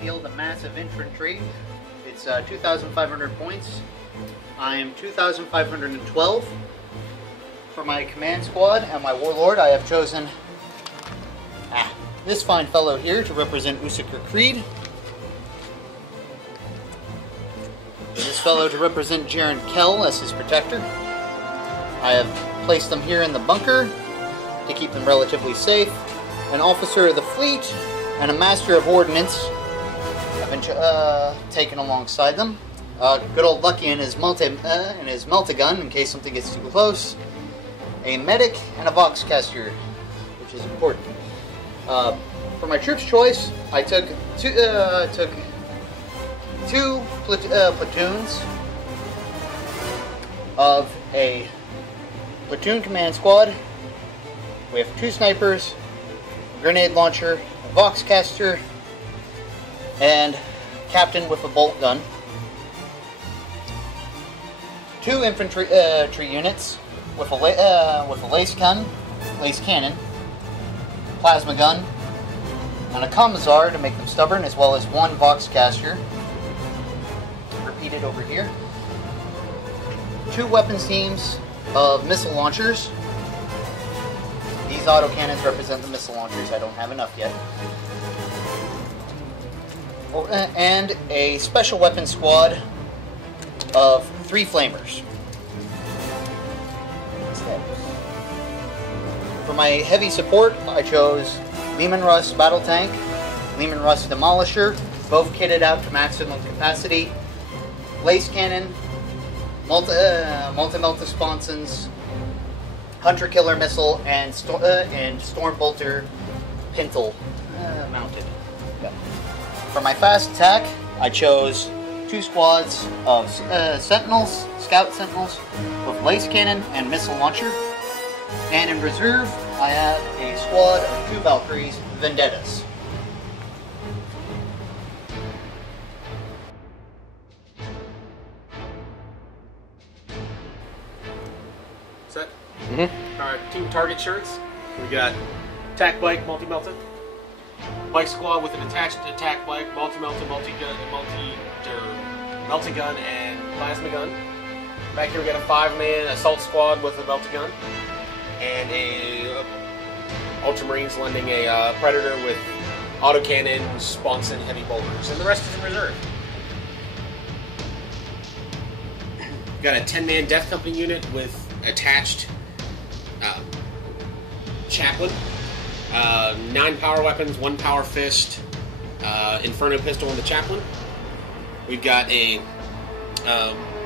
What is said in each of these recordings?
field of massive infantry. It's 2,500 points. I am 2,512. For my command squad and my warlord, I have chosen this fine fellow here to represent Usaker Creed. This fellow to represent Jaren Kell as his protector. I have placed them here in the bunker to keep them relatively safe. An officer of the fleet and a master of ordnance have been taken alongside them. Good old Lucky in his multi-gun in case something gets too close. A medic and a voxcaster, which is important. For my troops choice, I took two platoons of a platoon command squad. We have 2 snipers, a grenade launcher, a voxcaster, and captain with a bolt gun. 2 infantry units with a lace cannon, plasma gun, and a commissar to make them stubborn, as well as 1 voxcaster. Repeated over here. 2 weapons teams of missile launchers. These autocannons represent the missile launchers. I don't have enough yet. And a special weapons squad of 3 flamers. For my heavy support, I chose Lehman Russ Battle Tank, Lehman Russ Demolisher, both kitted out to maximum capacity, Lace Cannon, multi-melta sponsons, Hunter Killer Missile, and Storm Bolter Pintle mounted. Yep. For my fast attack, I chose 2 squads of Sentinels, Scout Sentinels, with Lace Cannon and Missile Launcher. And in reserve, I have a squad of 2 Valkyries, Vendettas. Set? Alright, 2 target shirts. We got attack bike, multi-melta. Bike squad with an attached attack bike, multi-melta, multi-gun, and plasma gun. Back here we got a 5-man assault squad with a melta gun. And a Ultramarines lending a Predator with autocannon, sponson, heavy bolters. And the rest is in reserve. We've got a 10-man Death Company unit with attached chaplain. 9 power weapons, 1 power fist, Inferno pistol on the chaplain. We've got a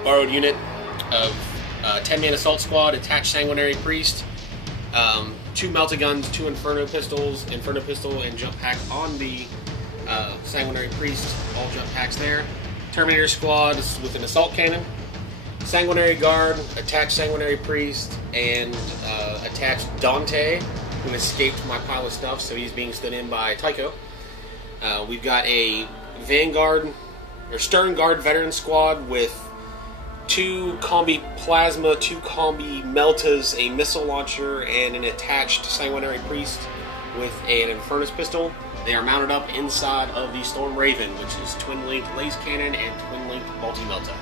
borrowed unit of 10-man assault squad, attached sanguinary priest, 2 melta guns, 2 Inferno pistol and jump pack on the sanguinary priest, all jump packs there. Terminator squad with an assault cannon, sanguinary guard, attached sanguinary priest, and attached Dante, who escaped my pile of stuff, so he's being stood in by Tycho. We've got a Vanguard or Stern Guard veteran squad with 2 combi plasma, 2 combi meltas, a missile launcher, and an attached sanguinary priest with an Infernus pistol. They are mounted up inside of the Storm Raven, which is twin-linked lace cannon and twin-linked multi-melta.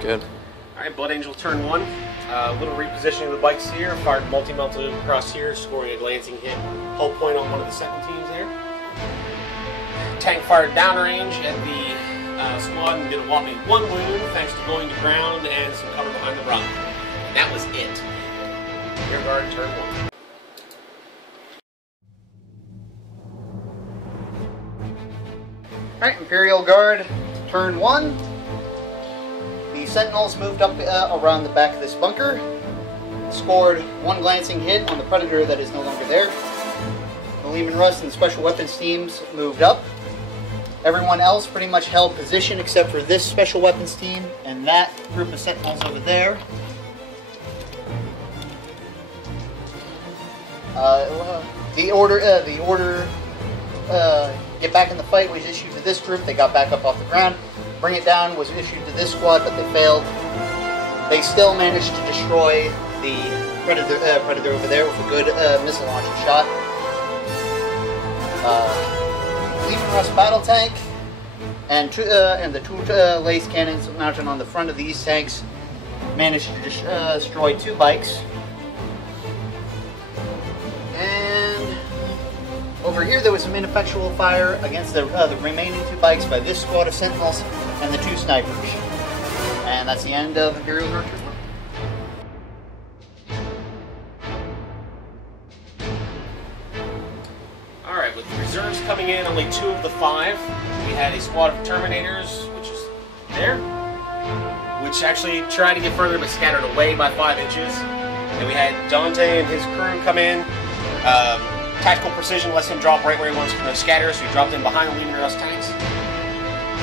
Good. Alright, Blood Angel turn 1. A little repositioning of the bikes here. Fired multi-melta across here, scoring a glancing hit. Hull point on one of the second teams there. Tank fired downrange at the squad and did a whopping 1 wound thanks to going to ground and some cover behind the rock. And that was it. Rear guard turn 1. Alright, Imperial Guard turn 1. The Sentinels moved up around the back of this bunker, scored 1 glancing hit on the Predator that is no longer there. The Lehman Russ and the Special Weapons teams moved up. Everyone else pretty much held position except for this Special Weapons team and that group of Sentinels over there. The order get back in the fight was issued to this group. They got back up off the ground. Bring it down was issued to this squad, but they failed. They still managed to destroy the Predator over there with a good missile launcher shot. Legion Rust battle tank and the two lace cannons mounted on the front of these tanks managed to destroy 2 bikes. And over here there was some ineffectual fire against the remaining 2 bikes by this squad of sentinels and the 2 snipers. And that's the end of Imperial Nurture. Alright, with the reserves coming in, only 2 of the 5, we had a squad of Terminators, which is there, which actually tried to get further but scattered away by 5 inches. And we had Dante and his crew come in. Tactical precision lets him drop right where he wants to scatter, so he dropped in behind the Legion Rust tanks.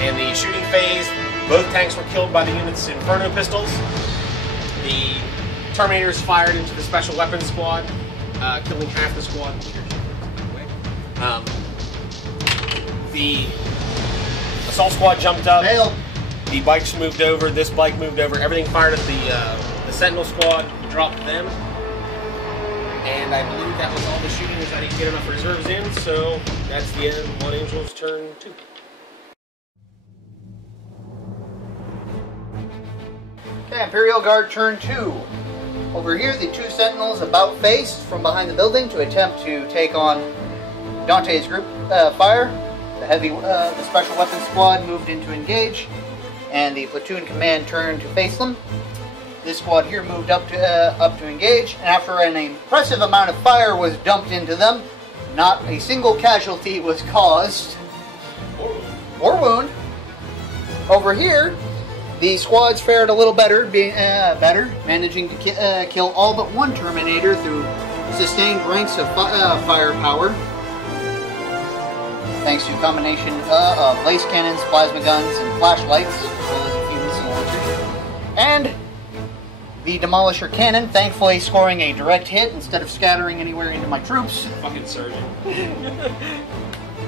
In the shooting phase, both tanks were killed by the unit's Inferno pistols. The Terminators fired into the Special Weapons Squad, killing half the squad. The Assault Squad jumped up. Fail. The bikes moved over. This bike moved over. Everything fired at the Sentinel Squad, dropped them. And I believe that was all the shooting, as I didn't get enough reserves in, so that's the end of Blood Angels turn 2. Okay, Imperial Guard turn 2. Over here, the 2 sentinels about face from behind the building to attempt to take on Dante's group fire. The Special Weapons Squad moved in to engage, and the platoon command turned to face them. This squad here moved up to engage, and after an impressive amount of fire was dumped into them, not a single casualty was caused or wound. Over here, the squads fared a little better, managing to kill all but 1 Terminator through sustained ranks of firepower, thanks to a combination of lace cannons, plasma guns, and flashlights, as well as a few missile launchers. And the Demolisher cannon, thankfully scoring a direct hit instead of scattering anywhere into my troops. Fucking surgeon.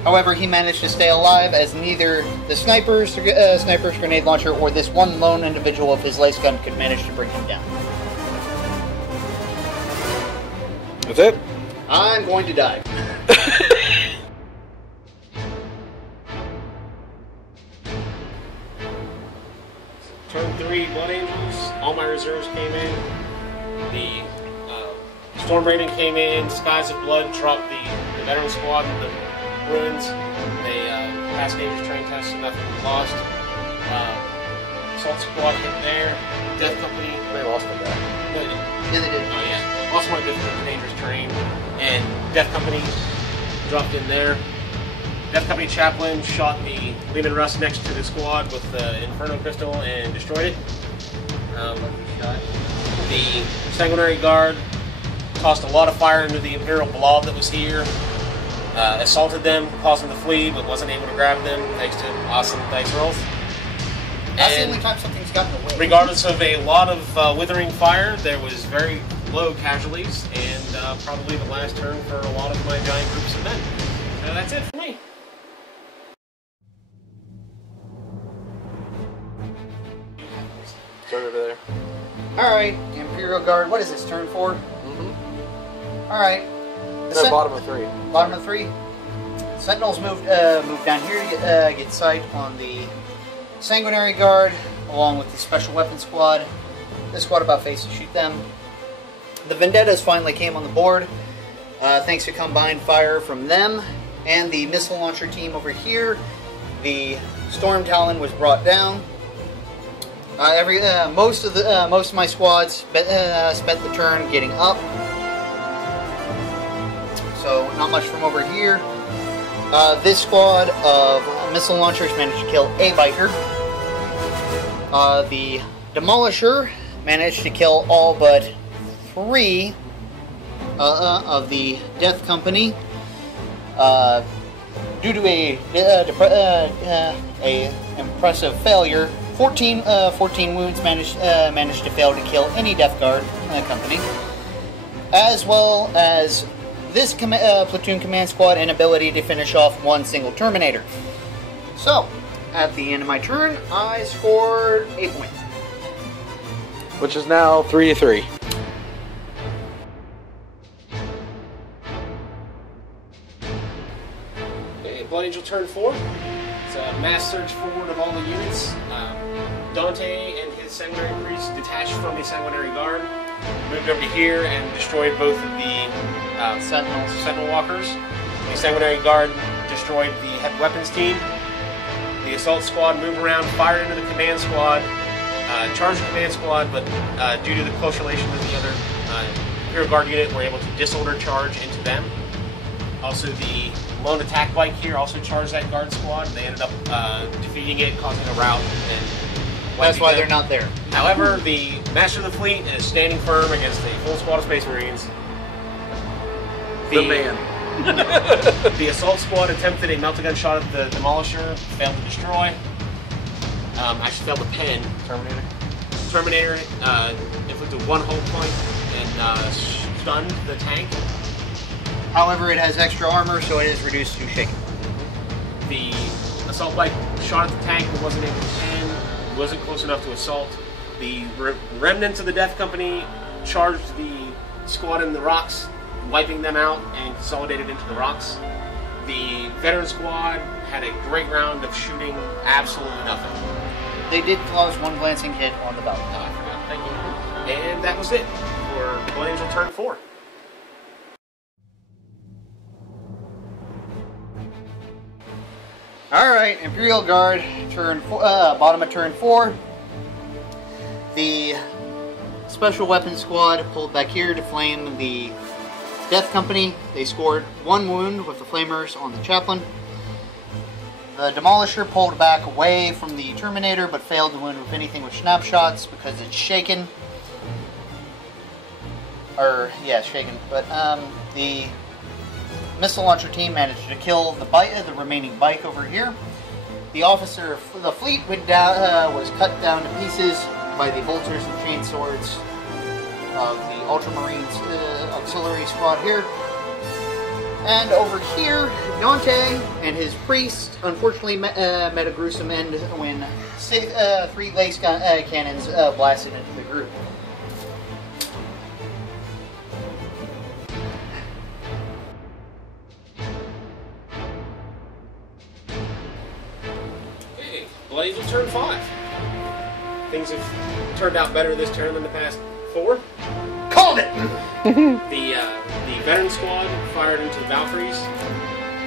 However, he managed to stay alive as neither the sniper's grenade launcher or this one lone individual of his lace gun could manage to bring him down. That's it? I'm going to die. Turn 3, Blood Angels. All my reserves came in. The Storm Raven came in. Skies of Blood dropped the veteran squad in the ruins. They passed dangerous train tests, and nothing was lost. Assault squad hit there. Death Company. They lost the guy. No, they didn't. Yeah, they did. Oh yeah. Lost one of the dangerous train, and Death Company dropped in there. Death Company chaplain shot the Legion Rust next to the squad with the Inferno pistol and destroyed it. The Sanguinary Guard tossed a lot of fire into the Imperial blob that was here, assaulted them, caused them to flee, but wasn't able to grab them thanks to awesome dice rolls. That's the only time something's gotten away. Regardless of a lot of withering fire, there was very low casualties, and probably the last turn for a lot of my giant groups of men. So that's it for me. Start over there. Alright, Imperial Guard, what is this, turn 4? Mm-hmm. Alright. No, bottom of 3. Bottom of 3. Sentinels moved down here to get sight on the Sanguinary Guard, along with the Special Weapons Squad. This squad about face to shoot them. The Vendettas finally came on the board, thanks to combined fire from them and the missile launcher team over here. The Storm Talon was brought down. Most of my squads spent the turn getting up, so not much from over here. This squad of missile launchers managed to kill a biker. The Demolisher managed to kill all but 3 of the Death Company due to a impressive failure. 14 wounds managed to fail to kill any Death Guard company, as well as this platoon command squad inability to finish off 1 single Terminator. So, at the end of my turn, I scored 8 points. Which is now 3-3. turn 4. It's a mass surge forward of all the units. Dante and his sanguinary priest detached from the sanguinary guard, moved over to here and destroyed both of the sentinel walkers. The sanguinary guard destroyed the heavy weapons team. The assault squad moved around, fired into the command squad, charged the command squad, but due to the close relation to the other Imperial Guard unit, were able to disorder charge into them. Also, the lone attack bike here also charged that guard squad. They ended up defeating it, causing a rout, and that's why they're not there. However, the Master of the Fleet is standing firm against a full squad of Space Marines. The man. The assault squad attempted a melta-gun shot at the Demolisher, failed to destroy. Actually failed to pen. Terminator inflicted 1 hull point and stunned the tank. However, it has extra armor, so it is reduced to shaken. The assault bike shot at the tank but wasn't able to pen, wasn't close enough to assault. The remnants of the Death Company charged the squad in the rocks, wiping them out and consolidated into the rocks. The veteran squad had a great round of shooting absolutely nothing. They did cause 1 glancing hit on the balcony. I forgot. Thank you. And that was it for Blood Angel turn 4. Alright, Imperial Guard, turn bottom of turn 4. The Special Weapons Squad pulled back here to flame the Death Company. They scored 1 wound with the flamers on the chaplain. The Demolisher pulled back away from the Terminator, but failed to wound with anything with snapshots because it's shaken. Shaken. But the missile launcher team managed to kill the remaining bike over here. The officer of the fleet went down, was cut down to pieces by the bolters and chain swords of the Ultramarines auxiliary squad here. And over here, Dante and his priest unfortunately met a gruesome end when 3 lace cannons blasted into the group. Okay, Blood Angel turn 5. Things have turned out better this turn than the past 4. Called it! The veteran squad fired into the Valkyries.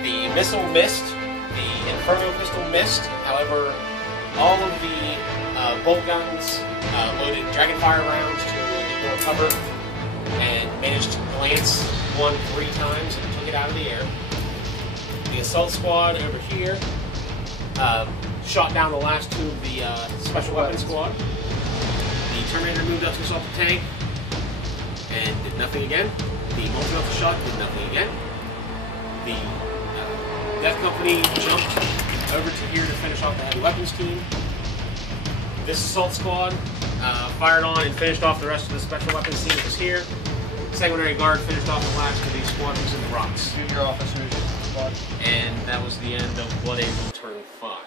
The missile missed. The Inferno pistol missed. However, all of the bolt guns loaded Dragonfire rounds to ignore cover and managed to glance 1 3 times and took it out of the air. The assault squad over here shot down the last 2 of the special weapons squad. The Terminator moved up to assault the tank and did nothing again. The multi-rifle shot did nothing again. The Death Company jumped over to here to finish off the heavy weapons team. This assault squad fired on and finished off the rest of the special weapons team that was here. Sanguinary Guard finished off the last of these squadrons in the rocks. Junior officers squad. And that was the end of Blood Angel turn 5.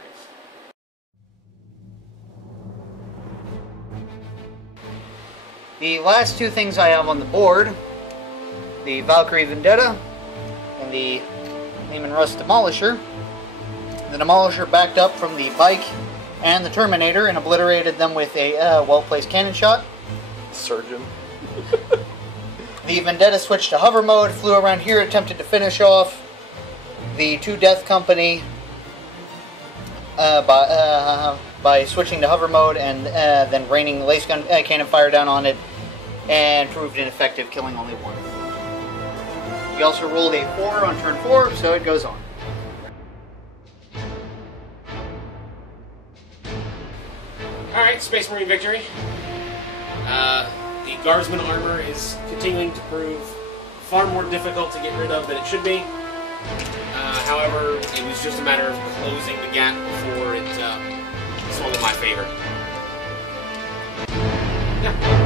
The last 2 things I have on the board, the Valkyrie Vendetta and the Lehman Russ Demolisher. The Demolisher backed up from the bike and the Terminator and obliterated them with a well-placed cannon shot. Surgeon. The Vendetta switched to hover mode, flew around here, attempted to finish off the 2 Death Company by switching to hover mode and then raining lace gun cannon fire down on it, and proved ineffective, killing only 1. We also rolled a 4 on turn 4, so it goes on. Alright, Space Marine victory. The Guardsman armor is continuing to prove far more difficult to get rid of than it should be. However, it was just a matter of closing the gap before it swung in my favor. Yeah.